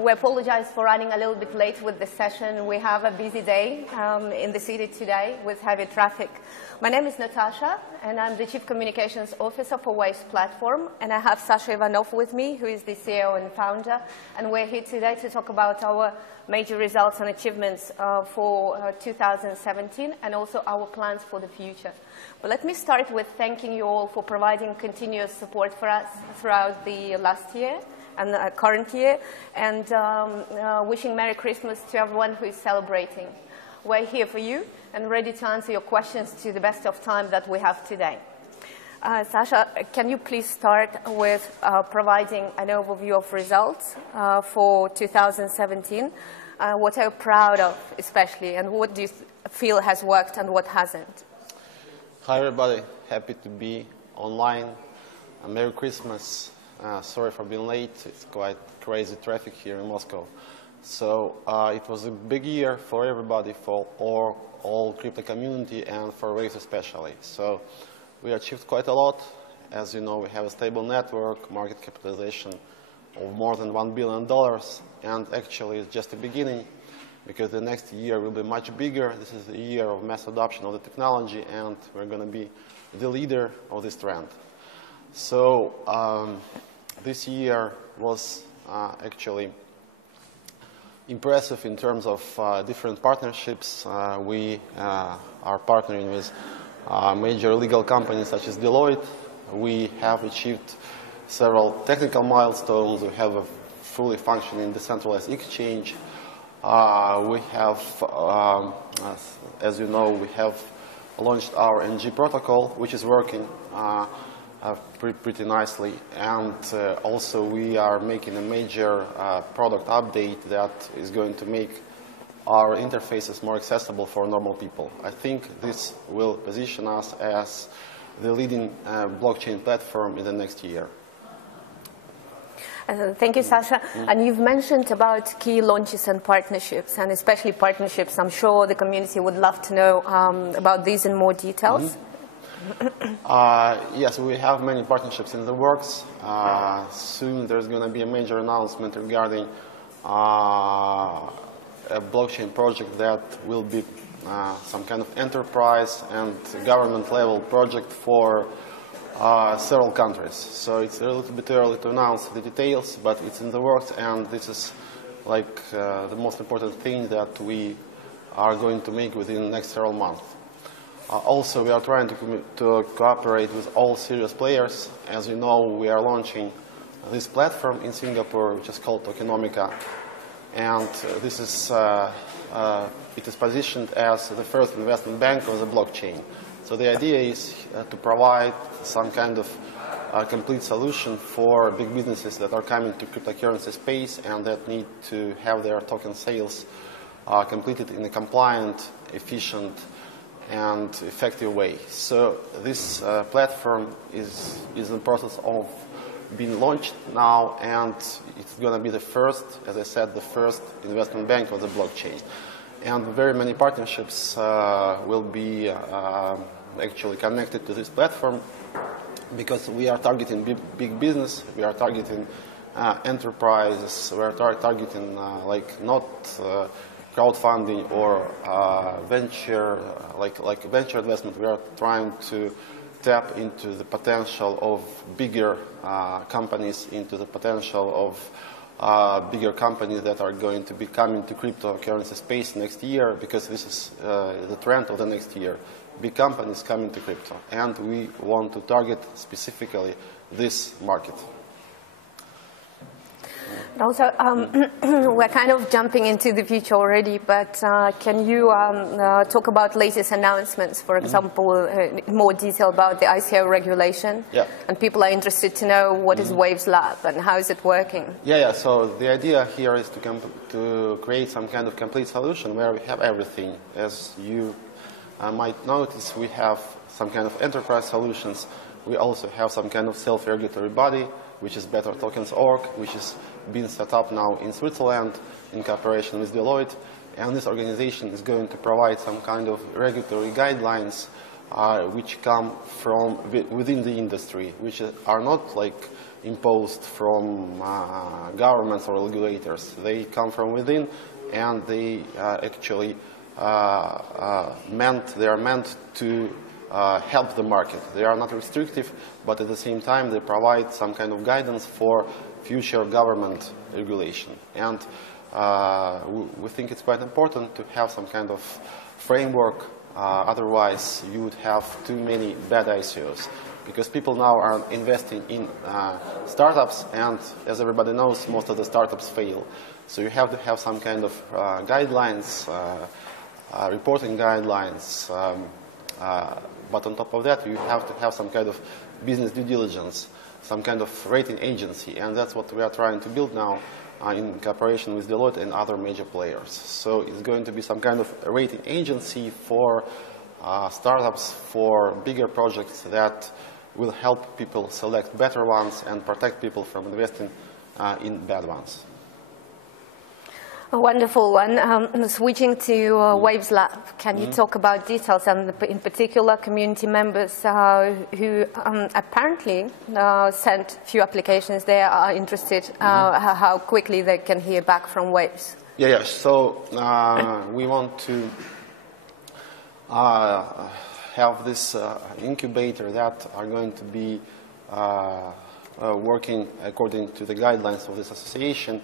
We apologize for running a little bit late with this session. We have a busy day in the city today with heavy traffic. My name is Natasha, and I'm the Chief Communications Officer for Waves Platform. And I have Sasha Ivanov with me, who is the CEO and founder. And we're here today to talk about our major results and achievements for 2017 and also our plans for the future. But let me start with thanking you all for providing continuous support for us throughout the last year and the current year, and wishing Merry Christmas to everyone who is celebrating. We're here for you and ready to answer your questions to the best of time that we have today. Sasha, can you please start with providing an overview of results for 2017? What are you proud of, especially, and what do you feel has worked and what hasn't? Hi, everybody. Happy to be online. Merry Christmas. Sorry for being late. It's quite crazy traffic here in Moscow. So it was a big year for everybody, for all crypto community and for Waves especially. So we achieved quite a lot. As you know, we have a stable network, market capitalization of more than $1 billion. And actually, it's just the beginning, because the next year will be much bigger. This is the year of mass adoption of the technology, and we're going to be the leader of this trend. So this year was actually impressive in terms of different partnerships. We are partnering with major legal companies such as Deloitte. We have achieved several technical milestones. We have a fully functioning decentralized exchange. We have, as you know, we have launched our NG protocol, which is working pretty nicely. And also we are making a major product update that is going to make our interfaces more accessible for normal people. I think this will position us as the leading blockchain platform in the next year. Thank you, Sasha. And you've mentioned about key launches and partnerships, and especially partnerships. I'm sure the community would love to know about these in more details. Yes, we have many partnerships in the works. Soon there's going to be a major announcement regarding a blockchain project that will be some kind of enterprise and government level project for several countries. So it's a little bit early to announce the details, but it's in the works, and this is like the most important thing that we are going to make within the next several months. Also, we are trying to cooperate with all serious players. As you know, we are launching this platform in Singapore, which is called Tokenomica, and this is it is positioned as the first investment bank on the blockchain. So the idea is to provide some kind of complete solution for big businesses that are coming to cryptocurrency space and that need to have their token sales completed in a compliant, efficient, and effective way. So this platform is in the process of being launched now, and it's going to be the first, as I said, the first investment bank on the blockchain. And very many partnerships will be actually connected to this platform, because we are targeting big business, we are targeting enterprises, we are targeting like not crowdfunding or venture, like venture investment. We are trying to tap into the potential of bigger companies, into the potential of bigger companies that are going to be coming to cryptocurrency space next year, because this is the trend of the next year. Big companies coming to crypto, and we want to target specifically this market. Also, we're kind of jumping into the future already, but can you talk about latest announcements, for example, in more detail about the ICO regulation? Yeah. And people are interested to know what is Waves Lab and how is it working? Yeah. So the idea here is to create some kind of complete solution where we have everything. As you might notice, we have some kind of enterprise solutions. We also have some kind of self-regulatory body, which is Better Tokens Org, which is being set up now in Switzerland in cooperation with Deloitte. And this organization is going to provide some kind of regulatory guidelines which come from within the industry, which are not like imposed from governments or regulators. They come from within, and they actually they are meant to help the market. They are not restrictive, but at the same time they provide some kind of guidance for future government regulation. And we think it's quite important to have some kind of framework, otherwise you would have too many bad ICOs. Because people now are investing in startups, and as everybody knows, most of the startups fail. So you have to have some kind of guidelines, reporting guidelines, but on top of that, you have to have some kind of business due diligence, some kind of rating agency, and that's what we are trying to build now in cooperation with Deloitte and other major players. So it's going to be some kind of rating agency for startups, for bigger projects that will help people select better ones and protect people from investing in bad ones. A wonderful one. Switching to Waves Lab, can you talk about details and in particular community members who apparently sent few applications? They are interested how quickly they can hear back from Waves. Yeah. So we want to have this incubator that are going to be working according to the guidelines of this association,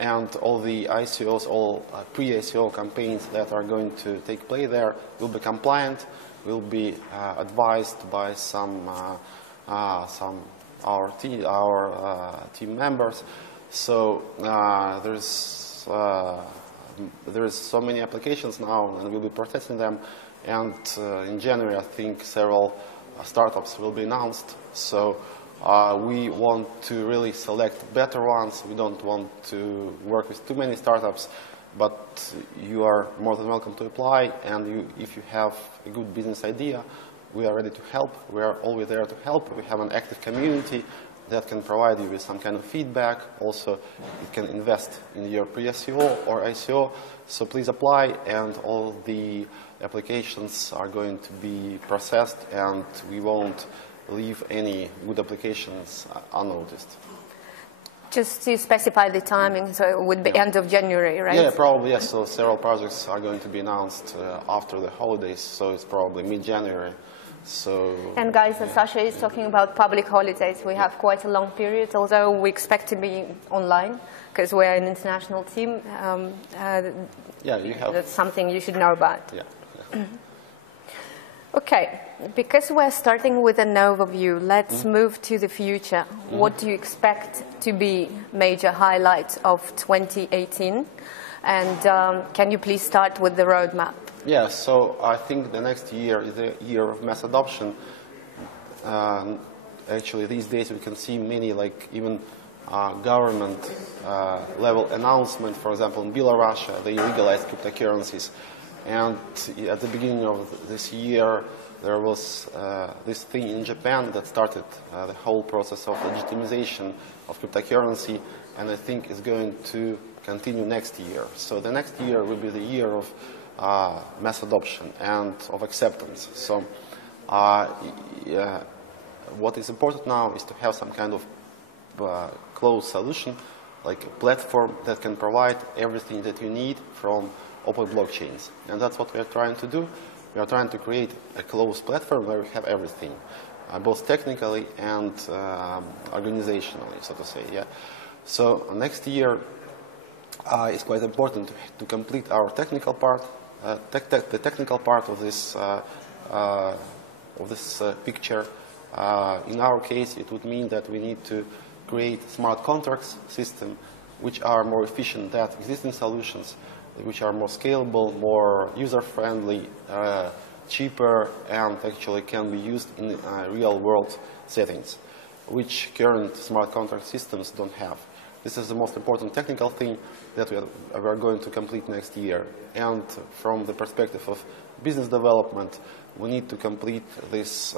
and all the ICOs, all pre-ICO campaigns that are going to take place there will be compliant, will be advised by some our team members. So there is so many applications now, and we'll be processing them. And in January, I think several startups will be announced. So we want to really select better ones. We don't want to work with too many startups, but you are more than welcome to apply. And if you have a good business idea, we are ready to help. We are always there to help. We have an active community that can provide you with some kind of feedback. Also, you can invest in your pre-ICO or ICO. So please apply, and all the applications are going to be processed, and we won't leave any good applications unnoticed. Just to specify the timing, so it would be end of January, right? Yeah, probably, yes. So several projects are going to be announced after the holidays, so it's probably mid-January. So, and guys, as Sasha is talking about public holidays, we have quite a long period, although we expect to be online, because we're an international team. That's something you should know about. Yeah. Okay, because we're starting with an overview, let's move to the future. What do you expect to be major highlights of 2018? And can you please start with the roadmap? Yeah, so I think the next year is a year of mass adoption. Actually, these days we can see many, like even government level announcement. For example, in Belarus, they legalized cryptocurrencies. And at the beginning of this year, there was this thing in Japan that started the whole process of legitimization of cryptocurrency, and I think it's going to continue next year. So the next year will be the year of mass adoption and of acceptance. So what is important now is to have some kind of closed solution, like a platform that can provide everything that you need from open blockchains. And that's what we are trying to do. We are trying to create a closed platform where we have everything, both technically and organizationally, so to say. Yeah. So next year is quite important to complete our technical part, the technical part of this picture. In our case, it would mean that we need to create smart contracts system, which are more efficient than existing solutions, which are more scalable, more user-friendly, cheaper, and actually can be used in real-world settings, which current smart contract systems don't have. This is the most important technical thing that we are going to complete next year. And from the perspective of business development, we need to complete this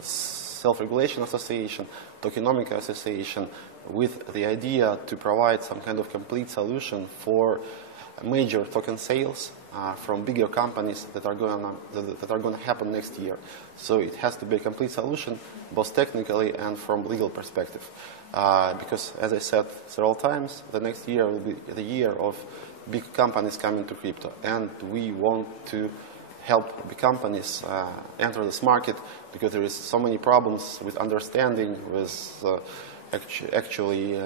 self-regulation association, tokenomics association, with the idea to provide some kind of complete solution for major token sales from bigger companies that are going to happen next year. So it has to be a complete solution, both technically and from legal perspective. Because, as I said several times, the next year will be the year of big companies coming to crypto, and we want to help big companies enter this market because there is so many problems with understanding, with actually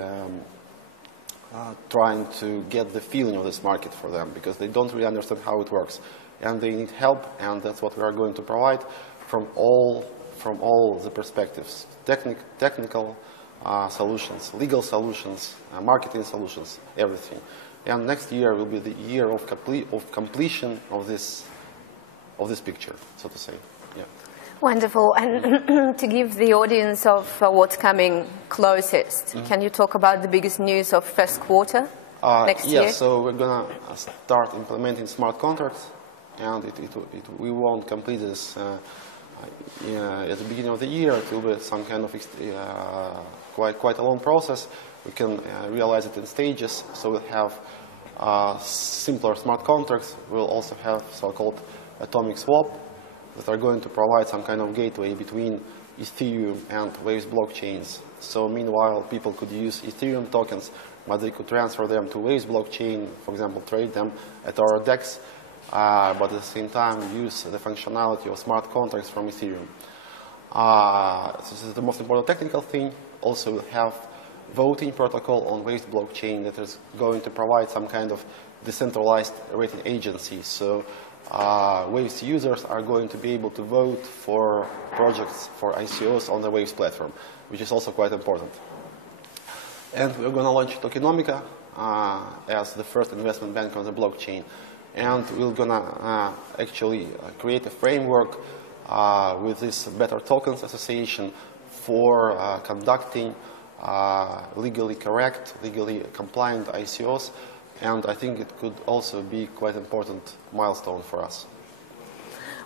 trying to get the feeling of this market for them, because they don't really understand how it works, and they need help, and that's what we are going to provide from all the perspectives: technical solutions, legal solutions, marketing solutions, everything. And next year will be the year of completion of this picture, so to say. Yeah. Wonderful. And to give the audience of what's coming closest, can you talk about the biggest news of first quarter next year? Yeah, so we're going to start implementing smart contracts, and we won't complete this at the beginning of the year. It will be some kind of quite a long process. We can realize it in stages, so we'll have simpler smart contracts. We'll also have so-called atomic swap that are going to provide some kind of gateway between Ethereum and Waves blockchains. So meanwhile, people could use Ethereum tokens, but they could transfer them to Waves blockchain, for example, trade them at our DEX, but at the same time use the functionality of smart contracts from Ethereum. So this is the most important technical thing. Also, we'll have voting protocol on Waves blockchain that is going to provide some kind of decentralized rating agency. So Waves users are going to be able to vote for projects, for ICOs on the Waves platform, which is also quite important. And we're going to launch Tokenomica as the first investment bank on the blockchain. And we're going to actually create a framework with this Better Tokens Association for conducting legally correct, legally compliant ICOs, and I think it could also be quite an important milestone for us.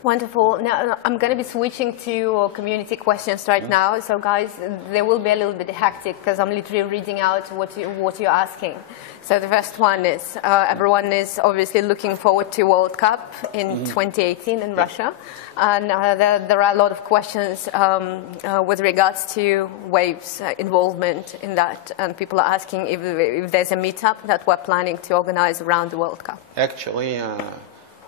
Wonderful. Now, I'm going to be switching to community questions right now. So, guys, they will be a little bit hectic because I'm literally reading out what you're asking. So the first one is, everyone is obviously looking forward to World Cup in 2018 in Russia. And there are a lot of questions with regards to Waves involvement in that. And people are asking if there's a meetup that we're planning to organize around the World Cup. Actually,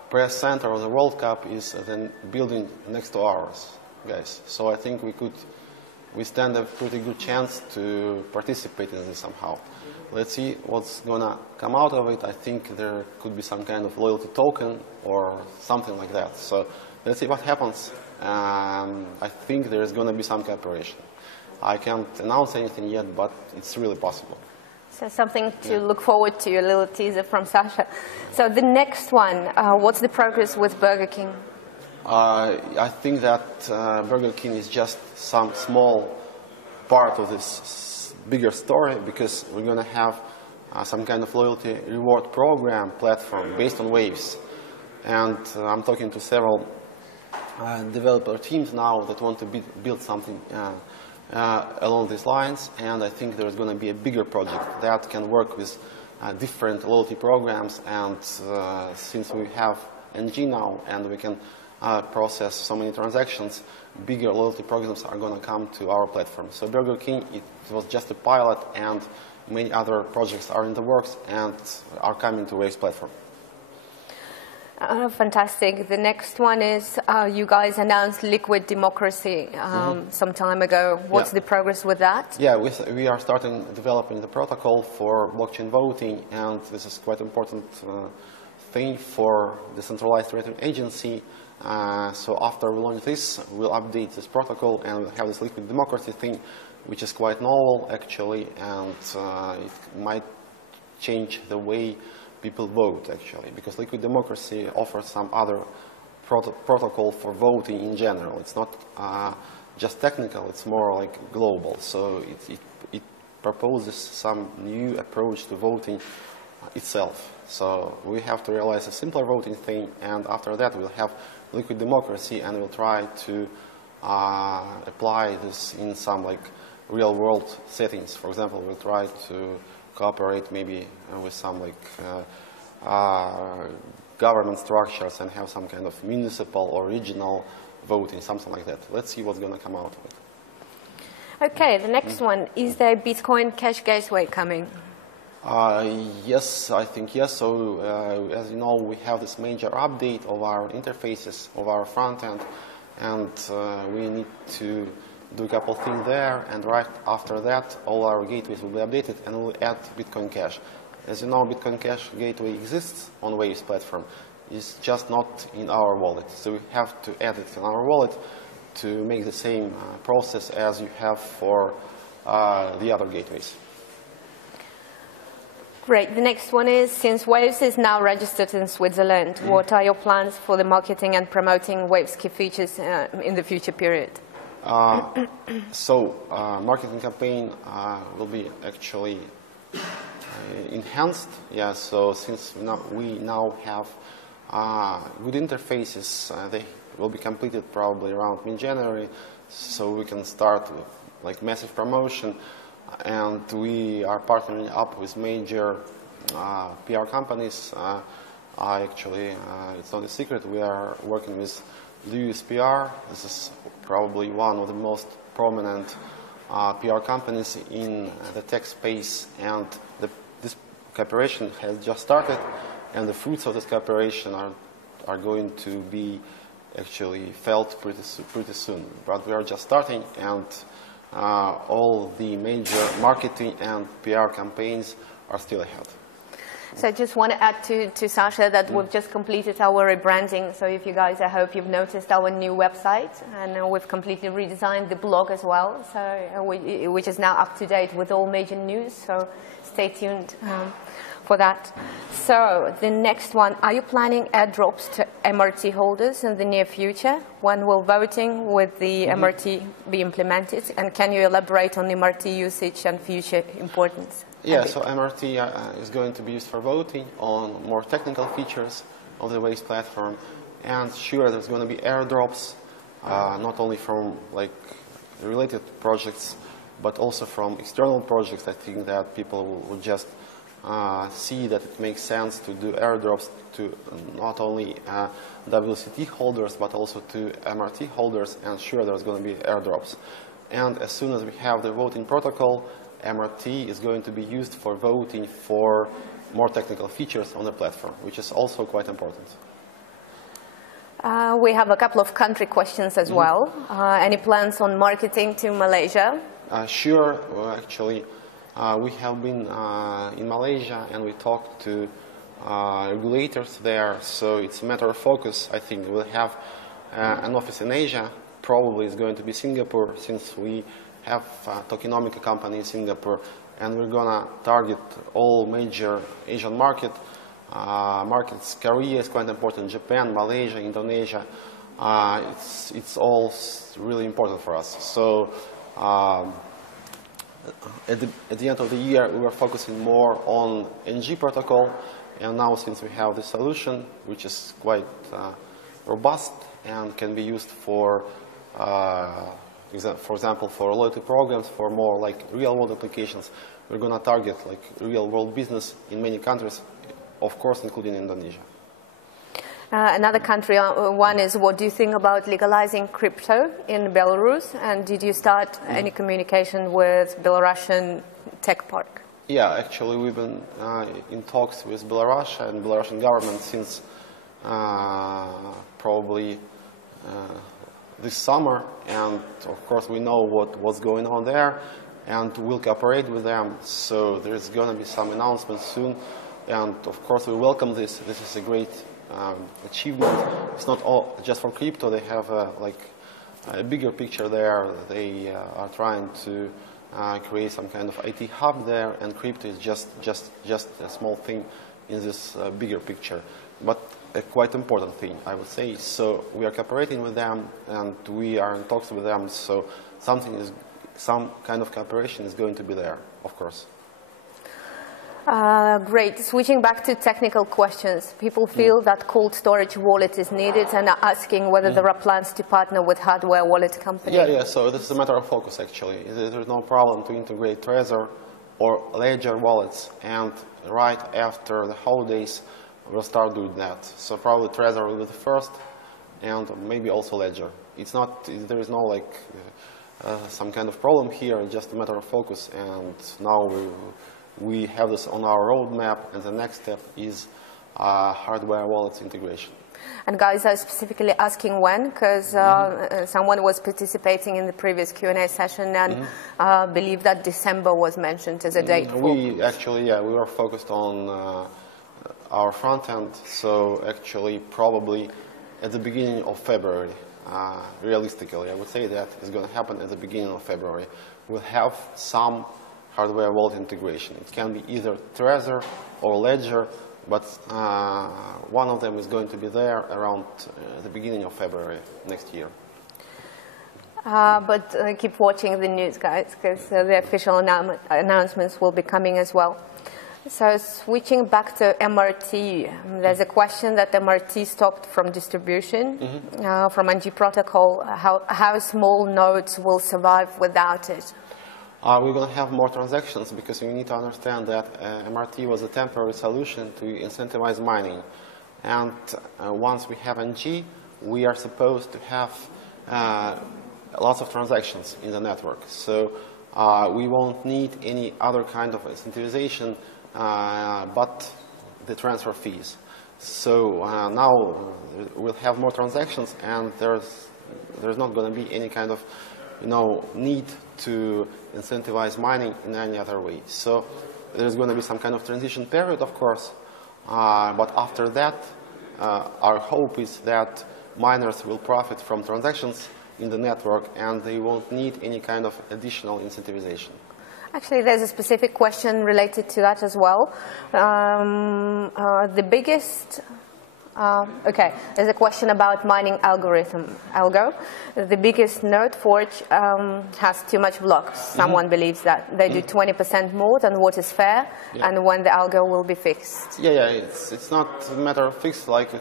press center of the World Cup is the building next to ours, guys. So I think we stand a pretty good chance to participate in this somehow. Let's see what's gonna come out of it. I think there could be some kind of loyalty token or something like that. So let's see what happens. I think there is gonna be some cooperation. I can't announce anything yet, but it's really possible. So something to look forward to, a little teaser from Sasha. So the next one, what's the progress with Burger King? I think that Burger King is just some small part of this bigger story, because we're going to have some kind of loyalty reward program platform based on Waves. And I'm talking to several developer teams now that want to build something along these lines, and I think there's going to be a bigger project that can work with different loyalty programs, and since we have NG now and we can process so many transactions, bigger loyalty programs are going to come to our platform. So Burger King, it was just a pilot, and many other projects are in the works and are coming to Waves platform. Fantastic. The next one is, you guys announced liquid democracy some time ago. What's the progress with that? Yeah, we are starting developing the protocol for blockchain voting, and this is quite important thing for decentralized rating agency. So after we launch this, we'll update this protocol and we'll have this liquid democracy thing, which is quite novel actually, and it might change the way people vote, actually, because liquid democracy offers some other protocol for voting in general. It's not just technical, it's more like global. So it proposes some new approach to voting itself. So we have to realize a simpler voting thing, and after that we'll have liquid democracy, and we'll try to apply this in some like real world settings. For example, we'll try to cooperate maybe with some like government structures and have some kind of municipal or regional voting, something like that. Let's see what's going to come out of it. Okay, the next one. Is there a Bitcoin Cash Gateway coming? Yes, I think yes. So as you know, we have this major update of our interfaces, of our front end, and we need to do a couple things there, and right after that, all our gateways will be updated, and we'll add Bitcoin Cash. As you know, Bitcoin Cash gateway exists on Waves platform. It's just not in our wallet. So we have to add it in our wallet to make the same process as you have for the other gateways. Great. The next one is, since Waves is now registered in Switzerland, what are your plans for the marketing and promoting Waves key features in the future period? Marketing campaign will be actually enhanced. Yeah, so since we now have good interfaces, they will be completed probably around mid-January, so we can start with like massive promotion. And we are partnering up with major PR companies. It's not a secret, we are working with Lewis PR. This is probably one of the most prominent PR companies in the tech space, and this cooperation has just started, and the fruits of this cooperation are going to be actually felt pretty soon. But we are just starting, and all the major marketing and PR campaigns are still ahead. So I just want to add to Sasha that we've just completed our rebranding. So if you guys, I hope you've noticed our new website, and we've completely redesigned the blog as well, so which is now up to date with all major news. So stay tuned for that. So the next one, are you planning airdrops to MRT holders in the near future? When will voting with the MRT be implemented? And can you elaborate on the MRT usage and future importance? Yeah, so MRT is going to be used for voting on more technical features of the Waves platform. And sure, there's going to be airdrops, not only from like related projects, but also from external projects. I think that people will just see that it makes sense to do airdrops to not only WCT holders, but also to MRT holders, and sure, there's going to be airdrops. And as soon as we have the voting protocol, MRT is going to be used for voting for more technical features on the platform, which is also quite important. We have a couple of country questions as well. Any plans on marketing to Malaysia? Sure. Well, actually, we have been in Malaysia, and we talked to regulators there, so it's a matter of focus. I think we'll have an office in Asia. Probably it's going to be Singapore, since we have tokenomics company in Singapore, and we're going to target all major Asian markets. Korea is quite important, Japan, Malaysia, Indonesia. It's all really important for us. So at the end of the year, we were focusing more on NG protocol, and now since we have this solution, which is quite robust and can be used for example, for loyalty programs, for more like real-world applications, we're going to target like real-world business in many countries, of course, including Indonesia. Another country one is, what do you think about legalizing crypto in Belarus? And did you start any communication with Belarusian tech park? Yeah, actually, we've been in talks with Belarus and Belarusian government since probably this summer, and of course we know what's going on there, and we'll cooperate with them. So there's going to be some announcements soon, and of course we welcome this. This is a great achievement. It's not all just for crypto. They have like a bigger picture there. They are trying to create some kind of IT hub there, and crypto is just a small thing in this bigger picture. But a quite important thing, I would say. So we are cooperating with them, and we are in talks with them. So some kind of cooperation is going to be there, of course. Great. Switching back to technical questions, people feel that cold storage wallet is needed and are asking whether there are plans to partner with hardware wallet companies. Yeah. So this is a matter of focus, actually. There's no problem to integrate Trezor or Ledger wallets, and right after the holidays, will start doing that. So probably Trezor will be the first, and maybe also Ledger. It's not, there is no like some kind of problem here, just a matter of focus, and now we have this on our roadmap, and the next step is hardware wallets integration. And guys are specifically asking when, because someone was participating in the previous Q&A session and believed that December was mentioned as a date. We actually, we were focused on our front end, so actually probably at the beginning of February. Realistically, I would say that is going to happen at the beginning of February. We'll have some hardware wallet integration. It can be either Trezor or Ledger, but one of them is going to be there around the beginning of February next year. But keep watching the news, guys, because the official announcements will be coming as well. So switching back to MRT, there's a question that MRT stopped from distribution from NG protocol. How small nodes will survive without it? We're going to have more transactions because you need to understand that MRT was a temporary solution to incentivize mining. And once we have NG, we are supposed to have lots of transactions in the network. So we won't need any other kind of incentivization but the transfer fees. So now we'll have more transactions, and there's not going to be any kind of need to incentivize mining in any other way. So there's going to be some kind of transition period, of course, but after that, our hope is that miners will profit from transactions in the network, and they won't need any kind of additional incentivization. Actually, there's a specific question related to that as well. The biggest... there's a question about mining algo. The biggest node, Forge, has too much blocks. Someone believes that. They do 20% more than what is fair, and when the algo will be fixed. It's not a matter of fixed, like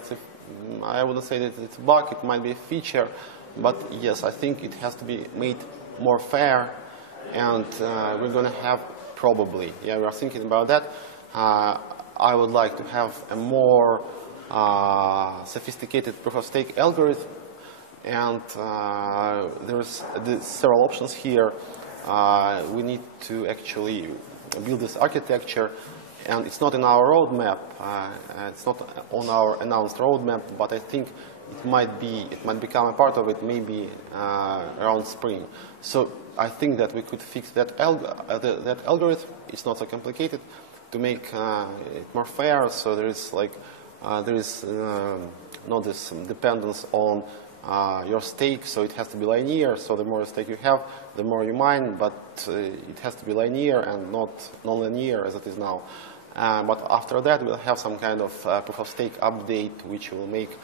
I wouldn't say that it's a bug, it might be a feature, but yes, I think it has to be made more fair, and we're going to have probably, we are thinking about that. I would like to have a more sophisticated proof-of-stake algorithm, and there's several options here. We need to actually build this architecture, and it's not in our roadmap. It's not on our announced roadmap, but I think it might become a part of it maybe around spring. So I think that we could fix that algorithm. It's not so complicated to make it more fair. So there is not this dependence on your stake, so it has to be linear. So the more stake you have, the more you mine, but it has to be linear and not non-linear as it is now. But after that, we'll have some kind of proof-of-stake update, which will make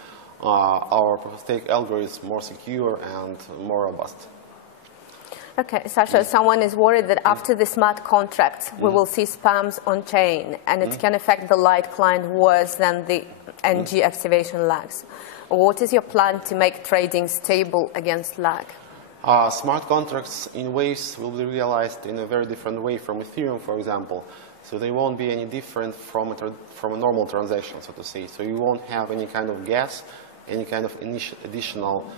our proof-of-stake algorithms more secure and more robust. Okay, Sasha, someone is worried that after the smart contracts, we will see spams on chain, and it can affect the light client worse than the NG activation lags. What is your plan to make trading stable against lag? Smart contracts in Waves will be realized in a very different way from Ethereum, for example. So they won't be any different from a normal transaction, so to say. So you won't have any kind of gas, any kind of additional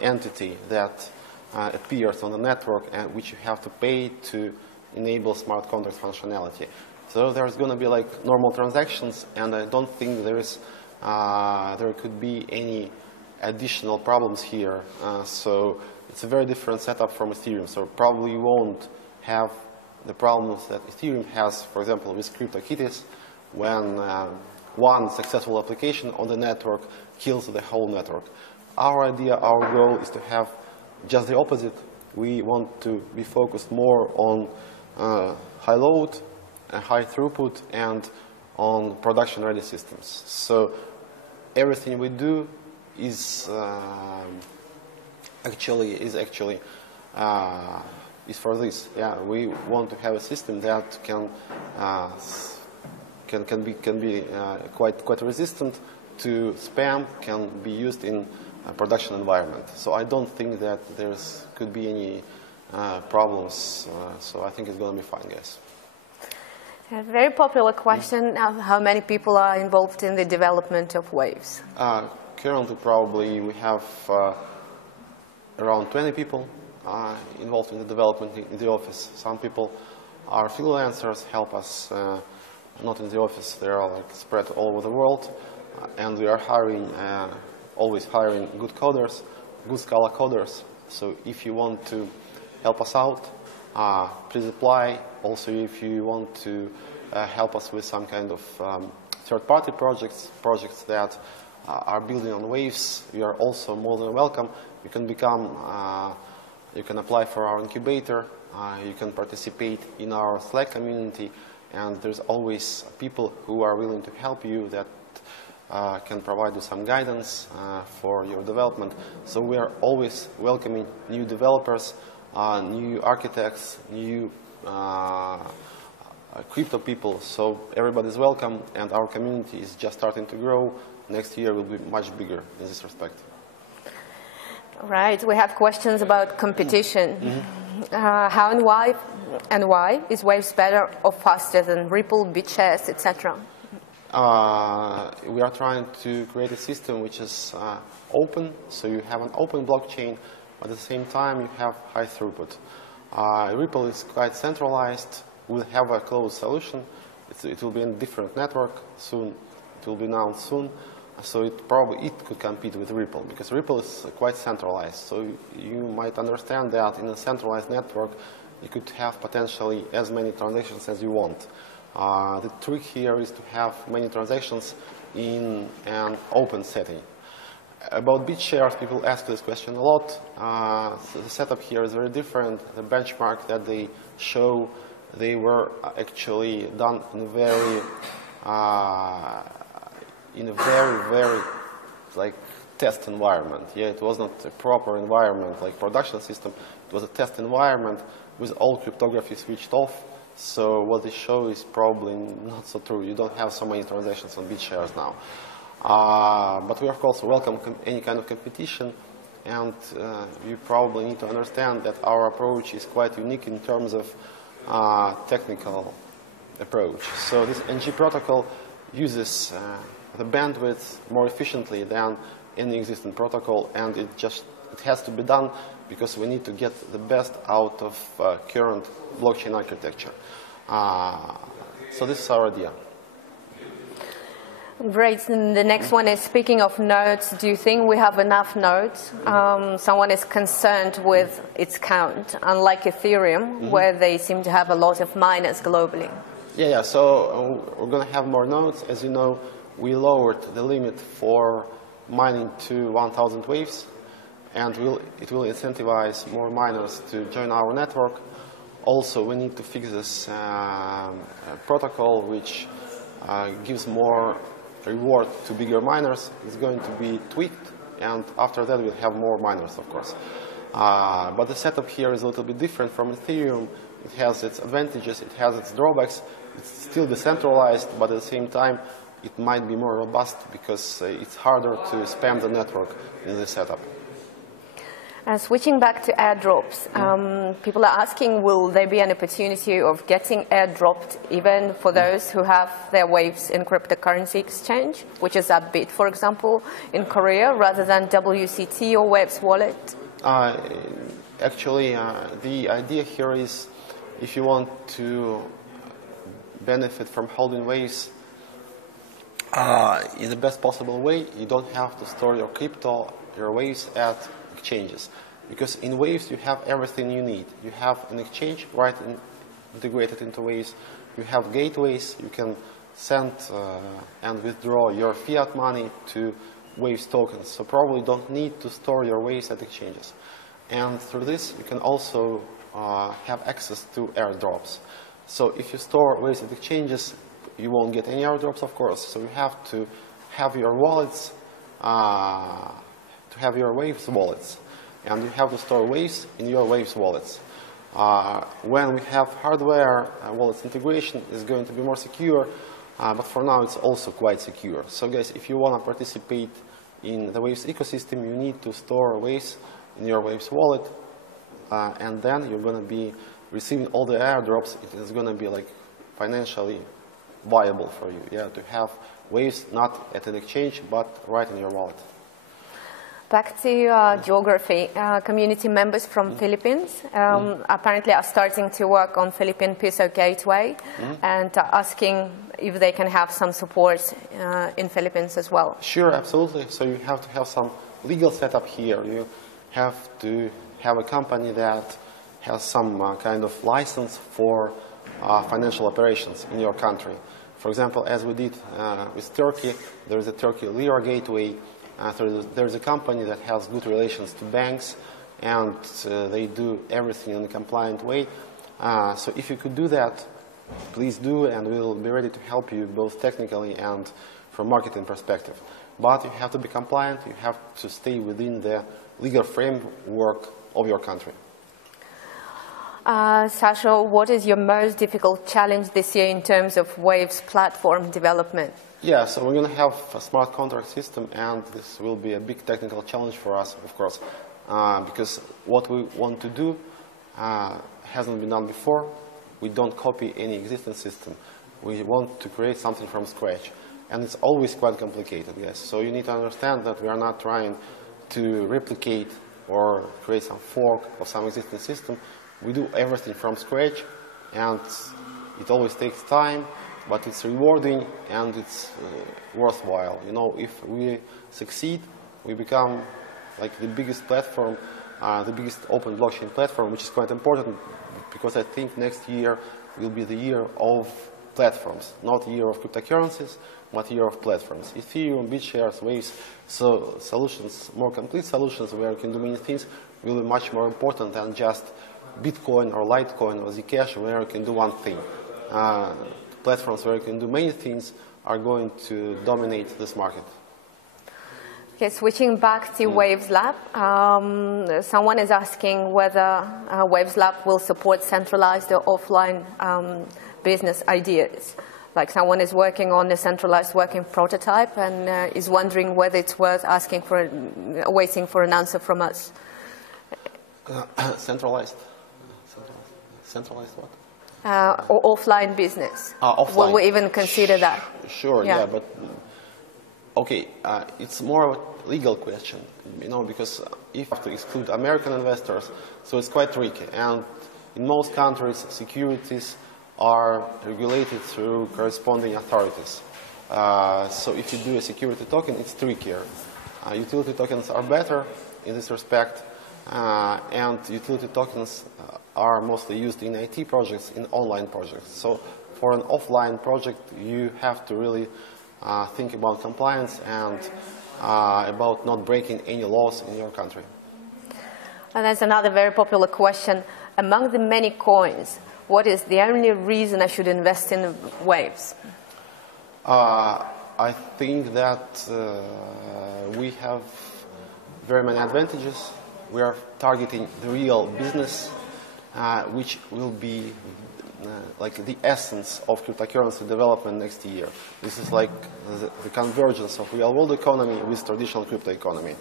entity that appears on the network and which you have to pay to enable smart contract functionality. So there's going to be like normal transactions, and I don't think there could be any additional problems here. So it's a very different setup from Ethereum. So probably you won't have the problems that Ethereum has, for example, with CryptoKitties, when one successful application on the network kills the whole network. Our goal is to have just the opposite. We want to be focused more on high load, high throughput, and on production-ready systems. So everything we do is for this. We want to have a system that can be quite resistant to spam, can be used in a production environment. So I don't think that could be any problems. So I think it's going to be fine, guys. A very popular question, how many people are involved in the development of Waves? Currently, probably we have around 20 people involved in the development in the office. Some people are freelancers, help us not in the office, they are like spread all over the world, and we are hiring, always hiring good coders, good Scala coders. So if you want to help us out, please apply. Also, if you want to help us with some kind of third-party projects that are building on Waves, you are also more than welcome. You can become, you can apply for our incubator, you can participate in our Slack community, and there's always people who are willing to help you that can provide you some guidance for your development. So we are always welcoming new developers, new architects, new crypto people. So everybody is welcome, and our community is just starting to grow. Next year will be much bigger in this respect. Right. We have questions about competition. Mm-hmm. How and why is Waves better or faster than Ripple, BitShares, etc.? We are trying to create a system which is open, so you have an open blockchain, but at the same time you have high throughput. Ripple is quite centralized. We'll have a closed solution. It will be in a different network soon. It will be announced soon. So it could compete with Ripple, because Ripple is quite centralized. So you might understand that in a centralized network, you could have potentially as many transactions as you want. The trick here is to have many transactions in an open setting. About BitShares, people ask this question a lot. So the setup here is very different. The benchmark that they show, they were actually done in a very like test environment. Yeah, it was not a proper environment like production system. It was a test environment with all cryptography switched off. So what they show is probably not so true. You don't have so many transactions on BitShares now. But we of course welcome any kind of competition, and you probably need to understand that our approach is quite unique in terms of technical approach. So this NG protocol uses the bandwidth more efficiently than any existing protocol, and it has to be done because we need to get the best out of current blockchain architecture. So this is our idea. Great. And the next one is, speaking of nodes, do you think we have enough nodes? Someone is concerned with its count, unlike Ethereum, where they seem to have a lot of miners globally. Yeah. So we're going to have more nodes. As you know, we lowered the limit for mining to 1,000 waves, and it will incentivize more miners to join our network. Also, we need to fix this protocol, which gives more reward to bigger miners. It's going to be tweaked, and after that we'll have more miners, of course. But the setup here is a little bit different from Ethereum. It has its advantages, it has its drawbacks. It's still decentralized, but at the same time it might be more robust because it's harder to spam the network in this setup. Switching back to airdrops, people are asking, will there be an opportunity of getting airdropped even for those who have their waves in cryptocurrency exchange, which is a Bit, for example, in Korea, rather than WCT or Waves wallet? Actually, the idea here is, if you want to benefit from holding waves in the best possible way, you don't have to store your crypto, your waves at exchanges, because in Waves you have everything you need. You have an exchange integrated into Waves. You have gateways. You can send and withdraw your fiat money to Waves tokens. So probably don't need to store your Waves at exchanges. And through this, you can also have access to airdrops. So if you store Waves at exchanges, you won't get any airdrops, of course. So you have to have your wallets. To have your Waves wallets, and you have to store Waves in your Waves wallets. When we have hardware wallets integration, it's going to be more secure, but for now it's also quite secure. So guys, if you want to participate in the Waves ecosystem, you need to store Waves in your Waves wallet, and then you're going to be receiving all the airdrops. It is going to be like financially viable for you. Yeah, to have waves not at an exchange, but right in your wallet. Back to geography, community members from Philippines apparently are starting to work on Philippine Peso Gateway and asking if they can have some support in Philippines as well. Sure, absolutely. So you have to have some legal setup here. You have to have a company that has some kind of license for financial operations in your country. For example, as we did with Turkey, there is a Turkey Lira Gateway. There's a company that has good relations to banks, and they do everything in a compliant way. So if you could do that, please do, and we'll be ready to help you both technically and from marketing perspective. But you have to be compliant. You have to stay within the legal framework of your country. Sasha, what is your most difficult challenge this year in terms of Waves platform development? Yeah, so we're going to have a smart contract system, and this will be a big technical challenge for us, of course, because what we want to do hasn't been done before. We don't copy any existing system. We want to create something from scratch, and it's always quite complicated, yes. So you need to understand that we are not trying to replicate or create some fork of some existing system. We do everything from scratch, and it always takes time. But it's rewarding and it's worthwhile. You know, if we succeed, we become like the biggest platform, the biggest open blockchain platform, which is quite important because I think next year will be the year of platforms, not year of cryptocurrencies, but year of platforms. Ethereum, BitShares, Waves, so solutions, more complete solutions where you can do many things will be much more important than just Bitcoin or Litecoin or Zcash where you can do one thing. Platforms where you can do many things are going to dominate this market. Okay, switching back to Waves Lab, someone is asking whether Waves Lab will support centralized or offline business ideas. Like someone is working on a centralized working prototype and is wondering whether it's worth asking for, waiting for an answer from us. Centralized what? Or offline business. Offline. Will we even consider that? Sure, yeah, but okay, it's more of a legal question, you know, because if you have to exclude American investors, so it's quite tricky. And in most countries, securities are regulated through corresponding authorities. So if you do a security token, it's trickier. Utility tokens are better in this respect, and utility tokens are mostly used in IT projects, in online projects. So for an offline project, you have to really think about compliance and about not breaking any laws in your country. And that's another very popular question. Among the many coins, what is the only reason I should invest in Waves? I think that we have very many advantages. We are targeting the real business, which will be like the essence of cryptocurrency development next year. This is like the convergence of real-world economy with traditional crypto economy.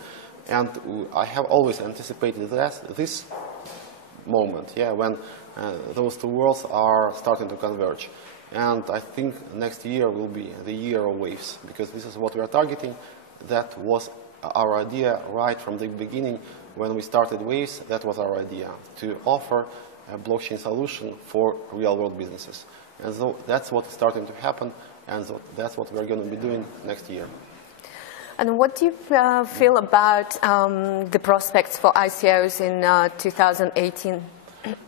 And I have always anticipated this moment, yeah, when those two worlds are starting to converge. And I think next year will be the year of Waves, because this is what we are targeting. That was our idea right from the beginning. When we started Waves, that was our idea, to offer a blockchain solution for real-world businesses. And so that's what's starting to happen, and so that's what we're going to be doing next year. And what do you feel about the prospects for ICOs in 2018?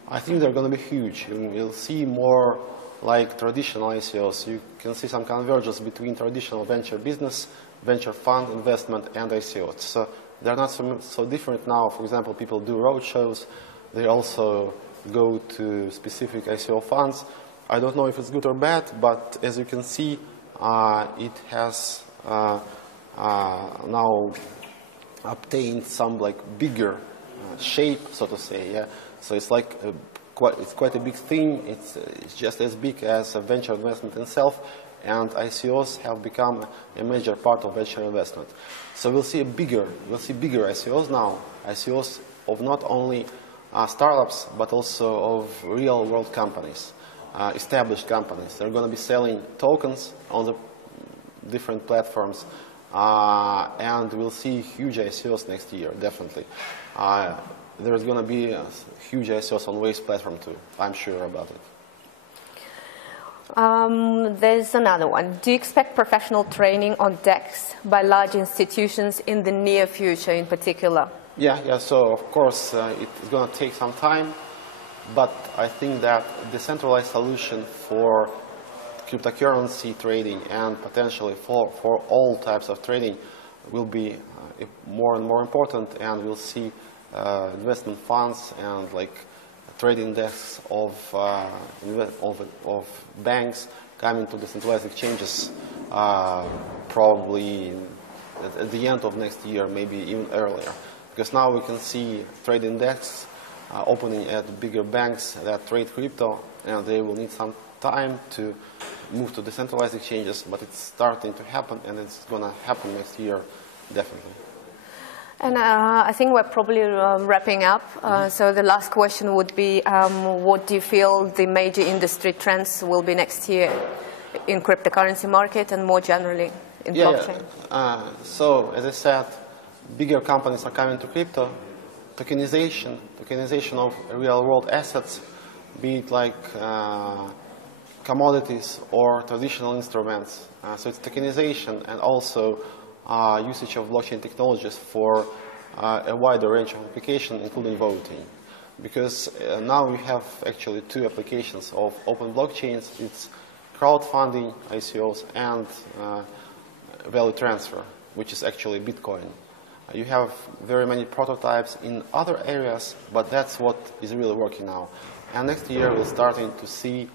I think they're going to be huge. You'll see more like traditional ICOs. You can see some convergence between traditional venture business, venture fund investment, and ICOs. So they're not so different now. For example, people do roadshows. They also go to specific ICO funds. I don't know if it's good or bad, but as you can see, it has now obtained some like bigger shape, so to say. Yeah. So it's like it's quite a big thing. It's just as big as a venture investment itself, and ICOs have become a major part of venture investment. So we'll see bigger ICOs now, ICOs of not only startups but also of real-world companies. established companies. They're going to be selling tokens on the different platforms, and we'll see huge ICOs next year, definitely. There's going to be huge ICOs on Waves platform too. I'm sure about it. There's another one. Do you expect professional training on DEX by large institutions in the near future in particular? Yeah, so of course it's going to take some time, but I think that decentralized solution for cryptocurrency trading and potentially for all types of trading will be more and more important, and we'll see investment funds and like trading desks of banks coming to decentralized exchanges probably at the end of next year, maybe even earlier. Because now we can see trading desks opening at bigger banks that trade crypto, and they will need some time to move to decentralized exchanges, but it's starting to happen, and it's going to happen next year, definitely. And I think we're probably wrapping up. So the last question would be, what do you feel the major industry trends will be next year in cryptocurrency market and more generally in blockchain? So as I said, bigger companies are coming to crypto. Tokenization of real-world assets, be it like commodities or traditional instruments. So it's tokenization and also usage of blockchain technologies for a wider range of applications, including voting. Because now we have actually two applications of open blockchains. It's crowdfunding, ICOs, and value transfer, which is actually Bitcoin. You have very many prototypes in other areas, but that's what is really working now. And next year we're starting to see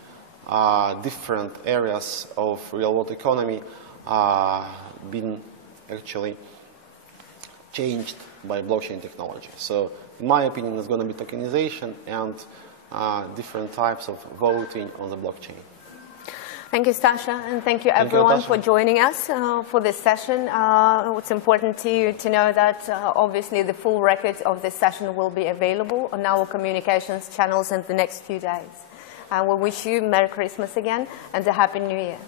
different areas of real-world economy being actually changed by blockchain technology. So in my opinion, it's going to be tokenization and different types of voting on the blockchain. Thank you, Sasha, and thank you everyone for joining us for this session. It's important to you to know that obviously the full record of this session will be available on our communications channels in the next few days. We wish you Merry Christmas again and a Happy New Year.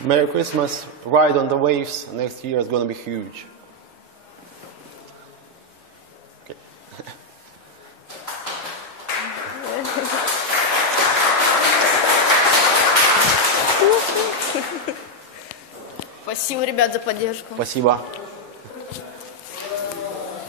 Merry Christmas. Ride on the waves. Next year is going to be huge. Okay. Спасибо, ребят, за поддержку. Спасибо.